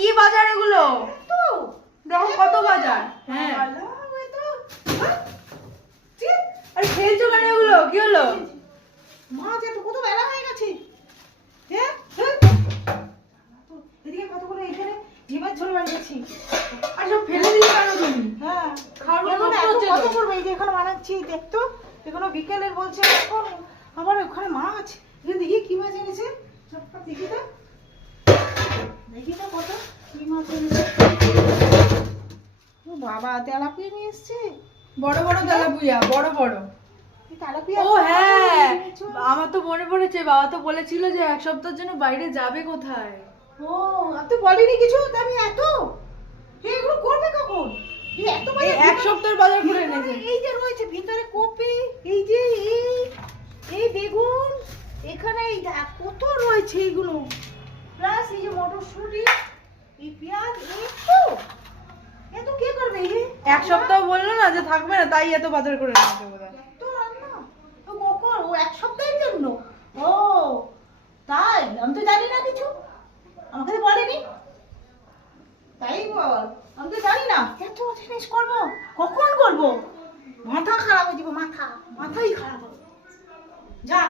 কি বাজার এগুলো? তো দেখো কত বাজার। হ্যাঁ আরে খেলছো কেন এগুলো? কি হলো? মা যে তো কত বেলা হয়ে গেছে। হ্যাঁ এদিকে কতগুলো এখানে ডিমের ঝোল বানিয়েছি। আর সব ফেলে দিলে কেন তুমি? হ্যাঁ খাওয়ার এখন নষ্ট এত হচ্ছে কত তো। করবো? এই যে এখানে বানাচ্ছি দেখতো, এখনো বিকেলের বলছে এখন আবার ওখানে মাছ। এখানে দেখি কি মাছ এনেছে, চটপট দেখি তো, দেখি তো কত কি মাছ এনেছে। ও বাবা, তেলাপিয়া নিয়ে এসছে। বড় বড় তেলাপিয়া, বড় বড়। এই তেলাপিয়া ও হ্যাঁ, আমার তো মনে পড়েছে, বাবা তো বলেছিল যে এক সপ্তাহের জন্য বাইরে যাবে কোথায়। ও আর তুই বলিনি কিছু, তা আমি এত এগুলো করবে কখন? এই এত এই বাজার এক সপ্তাহের বাজার করে ভিতরে, এনেছে। এই যে রয়েছে ভিতরে কপি, এই যে এই বেগুন, এখানে এই দেখ কত রয়েছে এইগুলো, প্লাস এই যে মটরশুঁটি, এই পেঁয়াজ, এত কে করবে? এই যে এক সপ্তাহ বললো না যে থাকবে না, তাই এত বাজার করে এনেছে বোধহয়। এত রান্না ও কখন? ও এক সপ্তাহের জন্য? ও তাই, আমি তো জানি না কিছু, আমাকে তো বলেনি। তাই বল, আমি তো জানি না এত জিনিস করবো, কখন করবো? মাথা খারাপ হয়ে যাবে, মাথাই খারাপ হবে। যা